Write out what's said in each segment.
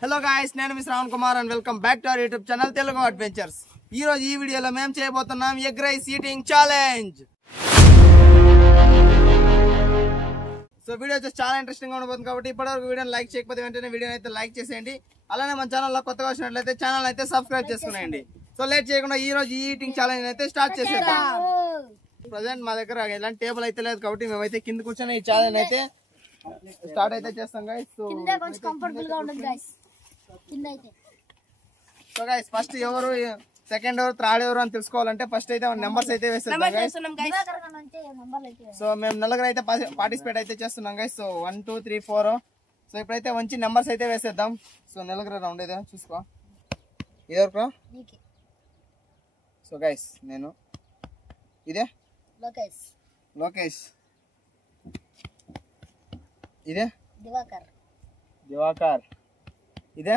Hello guys, నేను మీ Shravan Kumar and welcome back to our YouTube channel Telugu adventures. ఈ రోజు ఈ వీడియోలో మేము చేయబోతున్నాం egg rice eating challenge. So video వచ్చేసి చాలా ఇంట్రెస్టింగ్ గా ఉండబోతుంది కాబట్టి ఇప్పటివరకు వీడియోని లైక్ చేయకపోతే వెంటనే వీడియోని అయితే లైక్ చేసేయండి. అలానే మన ఛానల్లో కొత్తగా వచ్చినట్లయితే ఛానల్ అయితే సబ్స్క్రైబ్ చేసుకునేయండి. సో లేట్ చేయకుండా ఈ రోజు ఈ ఈటింగ్ ఛాలెంజ్ అయితే స్టార్ట్ చేసేద్దాం. ప్రజెంట్ మా దగ్గర ఎలాంటి టేబుల్ అయితే లేదు కాబట్టి మేమైతే కింద కూర్చొని ఈ ఛాలెంజ్ అయితే స్టార్ట్ అయితే చేస్తాం గైస్. సో గైస్ ఫస్ట్ ఎవరు సెకండ్ ఎవరు థర్డ్ ఎవరు అని తెలుసుకోవాలంటే ఫస్ట్ అయితే నెంబర్స్ అయితే వేసేద్దాం గైస్. సో మేము నలుగురు అయితే పార్టిసిపేట్ అయితే చేస్తున్నాం గైస్. సో 1 2 3 4. సో ఇప్పుడైతే మంచి నెంబర్స్ అయితే వేసేద్దాం. సో నలుగురు రౌండ్ అయితే చూసుకో ఎవరు. సో గైస్ నేను ఇదే లోకేష్, ఇదే దివాకర్, ఇదే.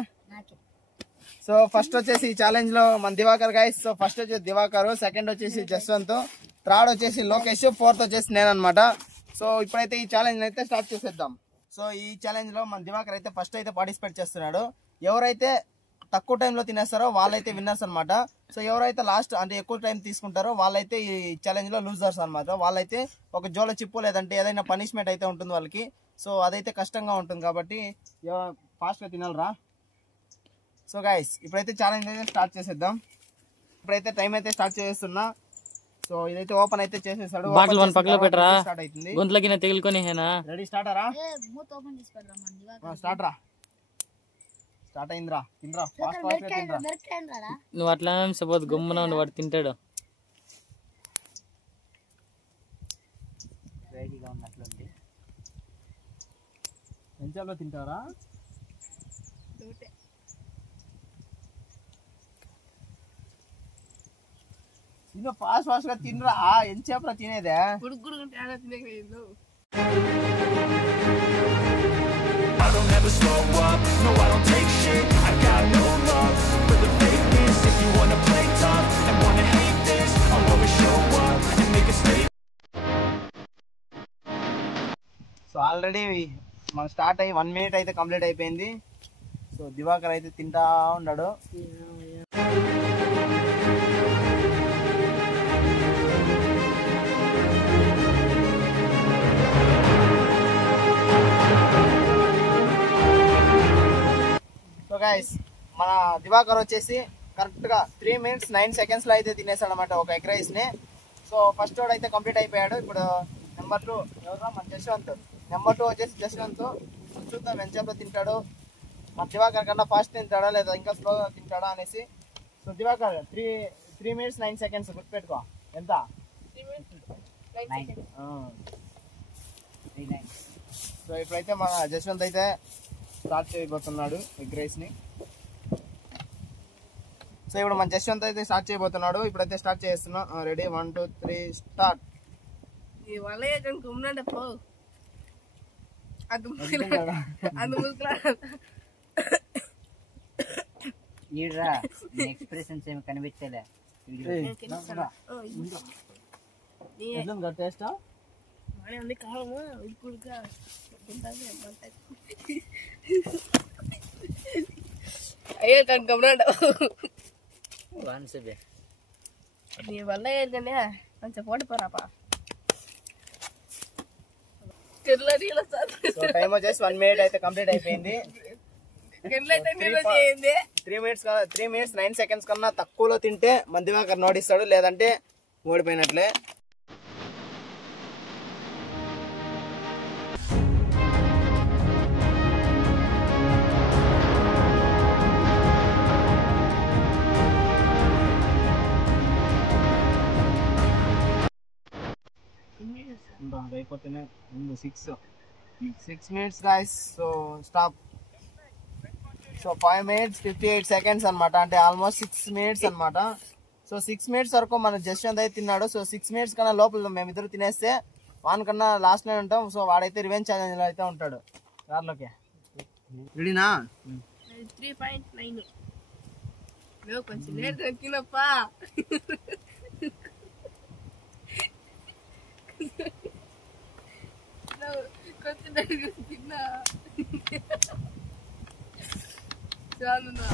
సో ఫస్ట్ వచ్చేసి ఈ ఛాలెంజ్ లో మన దివాకర్ గైస్. సో ఫస్ట్ వచ్చేసి దివాకర్, సెకండ్ వచ్చేసి జస్వంత్, థర్డ్ వచ్చేసి లోకేష్, ఫోర్త్ వచ్చేసి నేను అనమాట. సో ఇప్పుడైతే ఈ ఛాలెంజ్ అయితే స్టార్ట్ చేసేద్దాం. సో ఈ ఛాలెంజ్ లో మన దివాకర్ అయితే ఫస్ట్ అయితే పార్టిసిపేట్ చేస్తున్నాడు. ఎవరైతే తక్కువ టైంలో తినేస్తారో వాళ్ళైతే విన్నర్స్ అనమాట. సో ఎవరైతే లాస్ట్ అంటే ఎక్కువ టైం తీసుకుంటారో వాళ్ళైతే ఈ ఛాలెంజ్ లో లూజర్స్ అనమాట. వాళ్ళైతే ఒక జోల చిప్పు లేదంటే ఏదైనా పనిష్మెంట్ అయితే ఉంటుంది వాళ్ళకి. సో అదైతే కష్టంగా ఉంటుంది కాబట్టి ఫాస్ట్ గా తినాలరా. సో గైస్ ఇప్పుడైతే ఛాలెంజ్ అయితే స్టార్ట్ చేసేద్దాం. ఇప్పుడైతే టైం అయితే స్టార్ట్ చేస్తున్నా. సో ఇదైతే ఓపెన్ అయితే చేసేసాడు. స్టార్ట్ అవుతుంది. రెడీ స్టార్ట్ రా. స్టార్ట్ రా. స్టార్ట్ అయిందిరా. తినరా ఫాస్ట్ ఫాస్ట్ గా తినరా. నువ్వు అట్లా సపోజ్ గమ్మున ఉండి వాడు తింటాడు. రెడీగా ఉన్నట్లుంది. ఎంతసేపులో తింటారా? తిను ఫాస్ట్ ఫాస్ట్ గా తినరా. ఎంతసేపులో తినేదే? I don't ever slow up, no I don't take shit. I got no love for the fakeness. If you wanna play tough and wanna hate this, I'll always show up and make a statement. So already మనం start అయ్యి 1 minute అయితే complete అయిపోయింది. So Diwakar అయితే తింటా ఉన్నాడు. So guys మన దివాకర్ వచ్చేసి correct గా 3 minutes 9 seconds లో అయితే తినేసాడు అనమాట ఒక ఎగ్ రైస్ ని. సో ఫస్ట్ వాడు అయితే కంప్లీట్ అయిపోయాడు. ఇప్పుడు నెంబర్ 2 ఎవరా? మన జస్వంత్. నెంబర్ 2 వచ్చేసి జస్వంత్. చూద్దాం ఎంతసేపు తింటాడు. మన దివాకర్ కన్నా ఫాస్ట్ తింటాడా లేదా ఇంకా స్లోగా తింటాడా అనేసి. సో దివాకర్ 3 minutes 9 seconds గుర్తుపెట్టుకో. ఎంత? 3 minutes 9 seconds. సో ఇప్పుడైతే మన జస్వంత్ అయితే స్టార్ట్ చేయబోతున్నాడు ఎగ్ రైస్ ని. సో ఇప్పుడు మన జస్వంత్ అయితే స్టార్ట్ చేయబోతున్నాడు. ఇప్పుడైతే స్టార్ట్ చేస్తున్నా. Ready 1 2 3 start. ఎక్స్ప్రెషన్స్ ఏమి కనిపించలే. టేస్టా అయ్యో కనుక నీ వల్ల ఏంటంటే కొంచెం పోటీపోరాపా. టైం వచ్చేసి 1 minute అయితే కంప్లీట్ అయిపోయింది. 3 minutes 9 seconds కన్నా తక్కువలో తింటే మన దివాకర్ నోటిస్తాడు, లేదంటే ఓడిపోయినట్లే. అయిపోతేనే 6 minutes guys. So stop. So 5 minutes 58 seconds అనమాట. అంటే ఆల్మోస్ట్ 6 minutes అనమాట. సో 6 minutes వరకు మన జస్వంత్ అయితే తిన్నాడు. సో 6 minutes కన్నా లోపల మేమిద్దరు తినేస్తే వానికన్నా లాస్ట్ లో ఉంటాం. సో వాడైతే రివెంజ్ ఛాలెంజ్ లో అయితే ఉంటాడు. దారిలోకి రెడీనా? 3.9 కొంచెం లేట్ తినప్పా. చాలున్నా.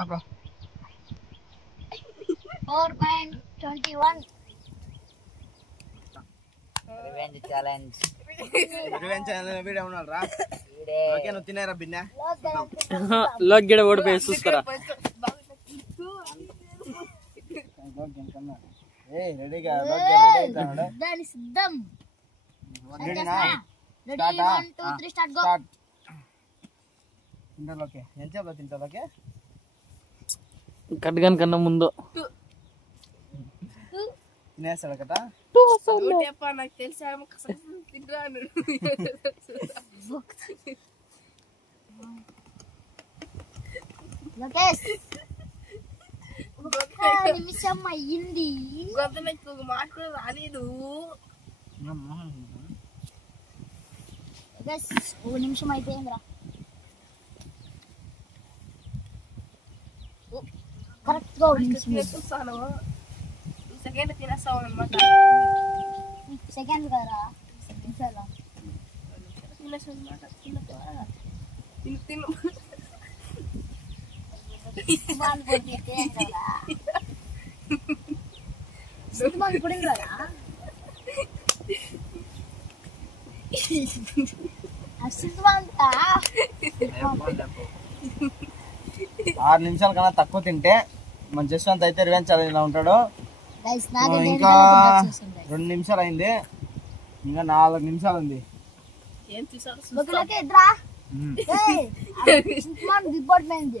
ఆపరా. 4.21. Revenge challenge. Revenge challenge video ఉన్నాడు రా. ఓకే నువ్వు తినేరా బిన్నా. లోక్ గిడ ఓడిపోయి చూస్తారా. రెడీగా దాని సిద్ధం. రెడీనా? Ready 1 2 3 start go. స్టార్ట్. తింటాలోకే ఎంతసేపు తింటాలోకే కట్గాన్ కన్నా ముందు తినేస్తాడు కదా. ఒకటేపా నాకు తెలుసా తింటా లోకేష్ ఒక్క నిమిషం అయ్యింది. గొంత నాకు ఒక మాట కూడా రాలేదు. లోకేష్ ఒక నిమిషం అయిపోయిందిరా. కరెక్ట్ గా ఒక నిమిషం. చూస్తాను సెకండ్ తినేస్తావు అనమాట. సెకండ్ కదా నిమిషాలు తినేస్తాను అనమాట. తిను తిను పడింది కదా. 6 నిమిషాల కన్నా తక్కువ తింటే మన జస్వంత్ అయితే రివెంజ్ ఛాలెంజ్ లో ఉంటాడు. ఇంకా 2 నిమిషాలు అయింది, ఇంకా 4 నిమిషాలు ఉంది. ఏం చూసాడు డిపార్ట్మెంట్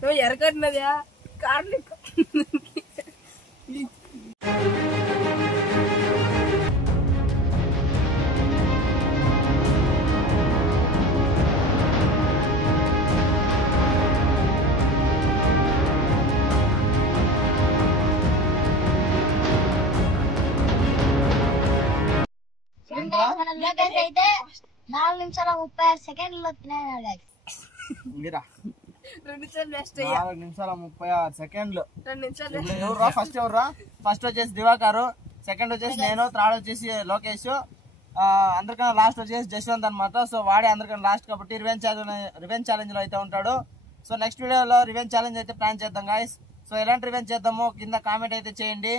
నువ్వు ఎరగట్టినదా కార్లు అయితే 4 నిమిషాల 36 సెకండ్లు తినేయాలి. మీరా 2 నిమిషాలు వేస్ట్ అయ్యా. 4 నిమిషాల 36 సెకండ్లు. 2 నిమిషాలు ఇప్పుడు ఎవర్రా ఫస్ట్ ఎవర్రా? ఫస్ట్ వచ్చేసి దివాకరు, సెకండ్ వచ్చేసి నేను, థర్డ్ వచ్చేసి లోకేష్, అందరికన్నా లాస్ట్ వచ్చేసి జస్వంత్ అనమాట. సో వాడే అందరికన్నా లాస్ట్ కాబట్టి రివెంజ్ ఛాలెంజ్ లో అయితే ఉంటాడు. సో నెక్స్ట్ వీడియోలో రివెంజ్ ఛాలెంజ్ అయితే ప్లాన్ చేద్దాం గాయస్. సో ఎలాంటి రివెంజ్ చేద్దామో కింద కామెంట్ అయితే చేయండి.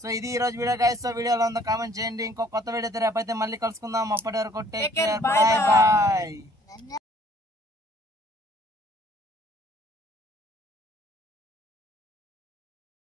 సో ఇది ఈ రోజు వీడియో గాయస్. సో వీడియోలో ఉందో కామెంట్ చేయండి. ఇంకో కొత్త వీడియో రేపు అయితే మళ్ళీ కలుసుకుందాం. అప్పటి వరకు టేక్ కేర్, బాయ్ బాయ్.